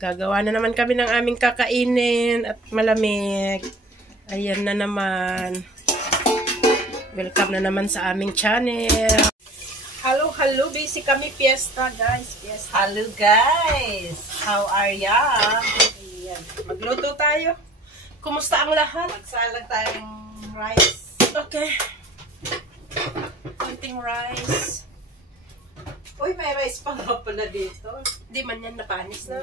Gagawa na naman kami ng aming kakainin at malamig. Ayan na naman. Welcome na naman sa aming channel. Hello, hello. Busy kami. Fiesta, guys. Fiesta. Hello, guys. How are ya? Ayan. Magluto tayo. Kumusta ang lahat? Magsalag tayong rice. Okay. Konting rice. Uy, may rice pa nga pala dito. Di man yan napanis na.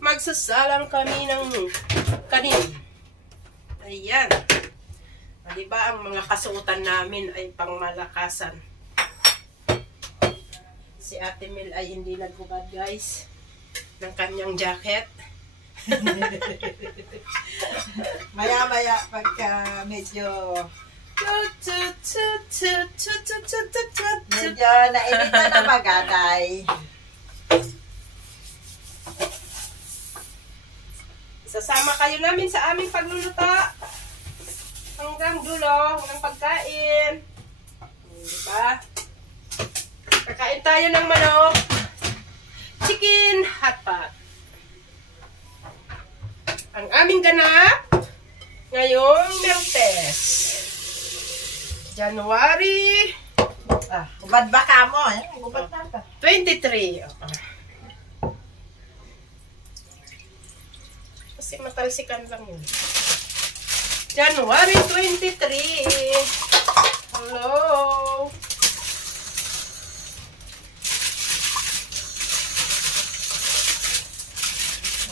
Magsasalang kami ng kanin. Ayan. Diba ang mga kasuotan namin ay pangmalakasan. Si Ate Mel ay hindi naghubad, guys, ng kanyang jacket. Maya-maya pagka medyo nainitan na magaday. Sasama kayo namin sa aming pagluluto. Hanggang dulo ng pagkain. Diba? Kakain tayo ng manok. Chicken hotpot. Ang aming ganap ngayong Martes. January Ubad ba ka mo? Ubad na ba? 23. Kasi matalsikan lang yun. January 23. Hello.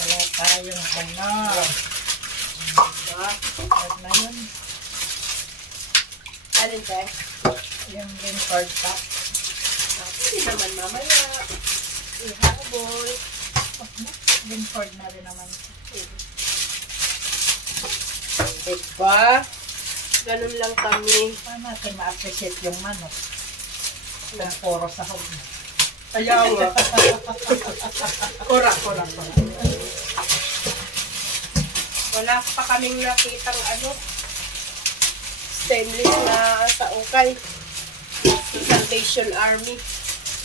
Wala tayong ano. Ubad na yun. Alin tayo? Yung Linford top. Hindi naman mamaya. Ihabol. Linford na rin naman. Diba? Ganun lang kami. Paano natin ma-appreciate yung manok? Yung poro sa hog. Ayaw nga. Kura. Wala pa kaming nakitang stainless na sa ukay. Salvation Army.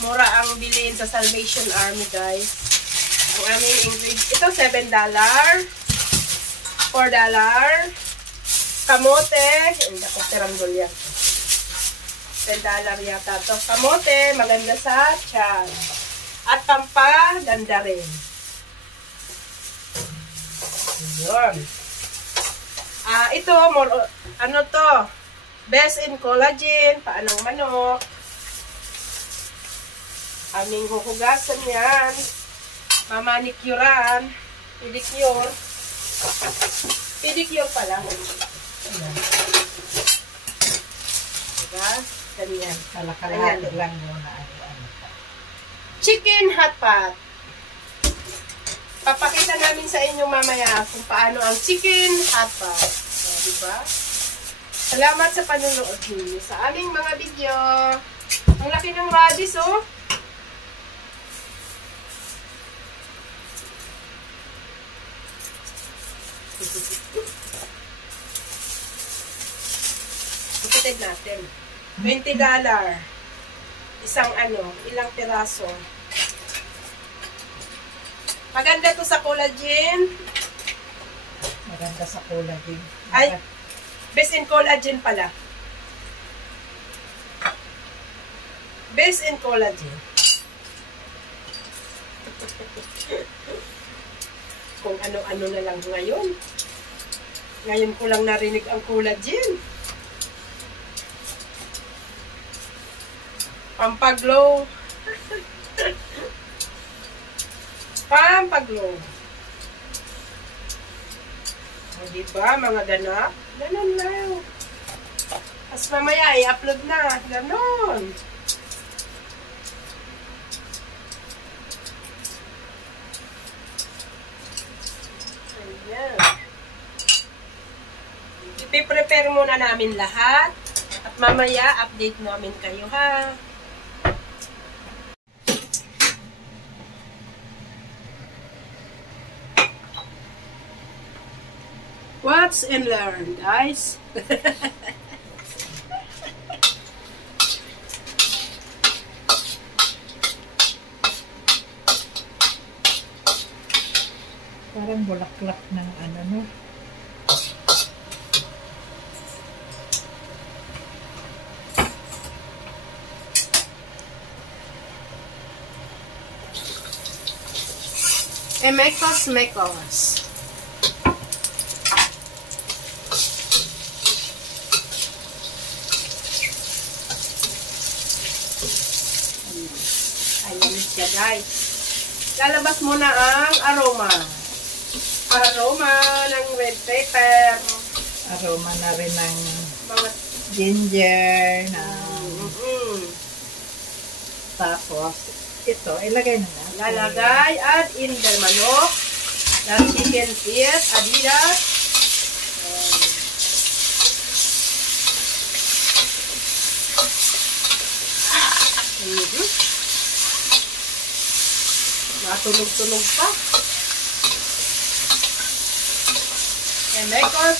Mura ang bilhin sa Salvation Army, guys. Ang aming ingredients. Ito, $7. $4. Kamote. Hindi ako tiranggol yan. $10 yata to. Kamote, maganda sa tiyan. At pampaganda rin. Yun. Ito, ano to? Best in collagen. Paanong manok. Aming huhugasan yan. Mamanikuran. Pedicure. Pedicure pala. Ayan. Diba? Ganyan. Kalahati lang muna. Chicken hotpot. Papakita namin sa inyo mamaya kung paano ang chicken hotpot. So, diba? Salamat sa panunood niyo sa aming mga video. Ang laki ng radish, oh. Ipitid natin. $20. Isang ilang piraso. Maganda to sa collagen. Maganda sa collagen. Ay, best in collagen pala. Best in collagen. Kung ano-ano na lang ngayon. Ngayon ko lang narinig ang collagen. Pampaglow. Pampaglow. O, diba, mga ganap? Ganon lang. Tapos mamaya, i-upload na. Ganon. Ayan. Ipiprepare muna namin lahat. At mamaya, update namin kayo, ha? Watch and learn, guys. parang bulaklak ng ano, no? Mekos. Ayan siya, guys. Lalabas muna ang aroma. Aroma ng red pepper. Aroma na rin ng Mga ginger na tapos ito, ilagay na natin. lalagay at in the manok. The chicken feet, adidas. Matunog-tunog pa. Mekos.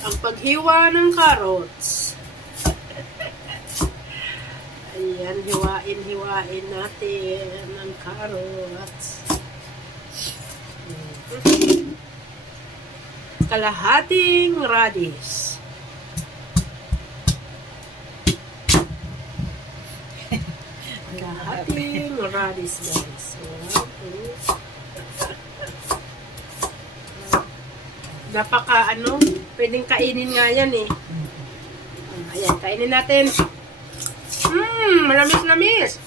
Ang paghiwa ng carrots. Ayan, hiwain natin ang carrots. Kalahating radish. Kalahating radish, guys. Napaka pwedeng kainin nga yan eh. Ayan, kainin natin. Malamis-lamis.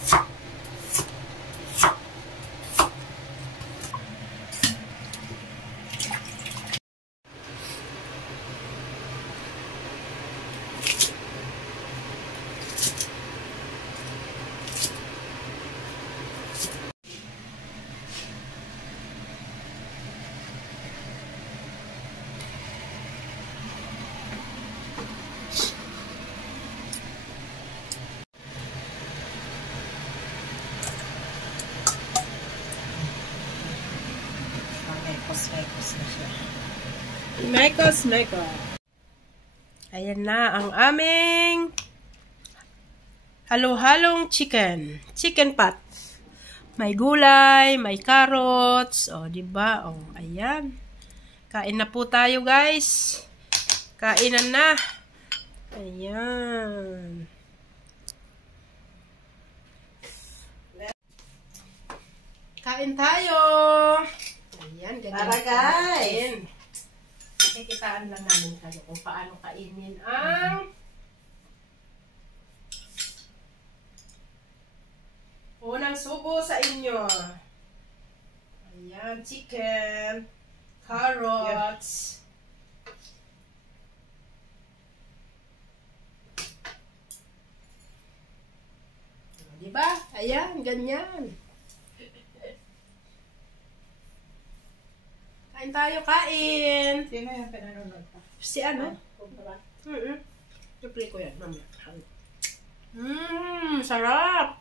Mekos na siya. Mekos. Ayan na ang aming halo-halong chicken. Chicken pot. May gulay, may carrots. O, diba? O, ayan. Kain na po tayo, guys. Kainan na. Ayan. Kain tayo. Ayan, ganyan. Tara, guys. Kikitaan lang namin kayo kung paano kainin ang unang subo sa inyo. Ayan, chicken, carrots. Diba? Ayan, ganyan. Kain tayo, kain. Sino yung pinanonood pa? Si ano? Siyempre ko yan, mamaya. Sarap!